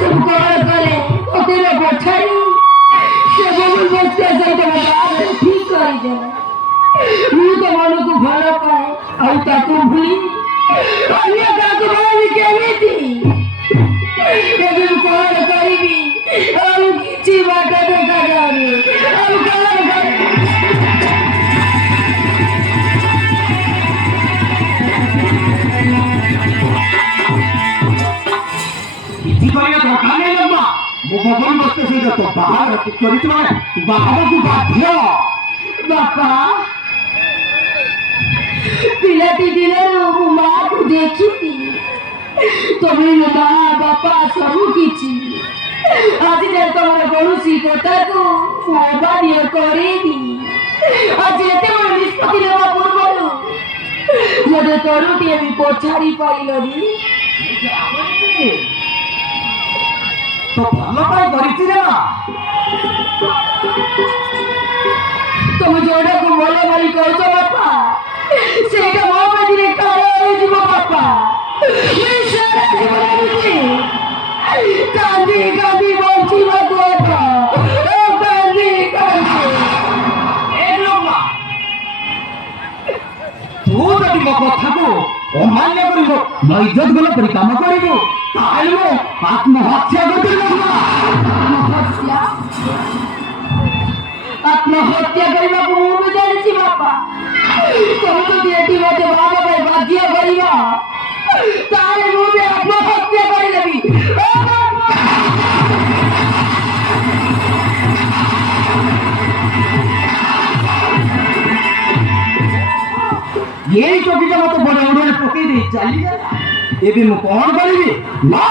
सब कौन करे तो तेरे पछाड़ी से बबुल बच्चे सहित बात ठीक कर दे ମୁଁ ତ ମନକୁ ଭଲ ପାଏ ଆଉ ତାକୁ ଭୁଲି ଅନ୍ୟ କାହାକୁ ଭାବି କେମିତି ଏବେ ମୁଁ କଣ କରିବି ଆଉ କିଛି ବାଟ ଦେଖାଯାଉନି ଆଉ କଣ କରିବି କିଛି କରିବା ଦରକାର ନାହିଁ ବାବା ମୋ ବବନ ବସ୍ତେ ସହିତ ତ ବାହାର କରିଥିବା ବାହାରକୁ ବାଧ୍ୟ ବାପା ପିଲାଟି ଦିନରୁ ମୁଁ ମାଆକୁ ଦେଖିଥିଲି ତମେ ମୋ ମା ବାପା ସବୁ କିଛି ଆଜି ଯାଏ ତମର କୌଣସି କଥାକୁ ମୁଁ ଅବାଧ୍ୟ କରିନି ଆଜି ଏତେ ବଡ଼ ନିଷ୍ପତ୍ତି ନେବା ପୂର୍ବରୁ ମୋତେ ତରୁଟିଏ ବି ପଛାଡ଼ି ପାରିଲନି ତ ଭଲ ପାଇଁ କରିଛି ନା ତମେ ଯୋଉଟାକୁ ଭଲ ବୋଲି କହୁଛ ବାପା ସେଇଟା ମୋ ପାଖରେ କାଳ ହେଇଯିବ ବାପା କାନ୍ଦି କାନ୍ଦି ବଞ୍ଚିବାକୁ ବାପା କାନ୍ଦି କାନ୍ଦି ତୁ ଯଦି ମୋ କଥାକୁ ଅମାନ୍ୟ କରିବ ନୈଜତ ଗଲା ପରି କାମ କରିବୁ ତାହେଲେ ମୁଁ ଆତ୍ମହତ୍ୟା କରିଦେବି ଆତ୍ମହତ୍ୟା କରିବାକୁ ମୁଁ ବି ଜାଣିଛି ବାପା ତମେ ଯଦି ଏଠି ମତେ ବାବା ପାଇଁ ବାଧ୍ୟ କରିବ ତାହେଲେ ମୁଁ ବି ଆତ୍ମହତ୍ୟା କରିଦେବି ଏଇ ଚକିଟା ମତେ ବଡ ଉଡ଼ାରେ ପକେଇ ଦେଇ ଚାଲିଗଲା ଏବେ ମୁଁ କଣ କରିବି ନା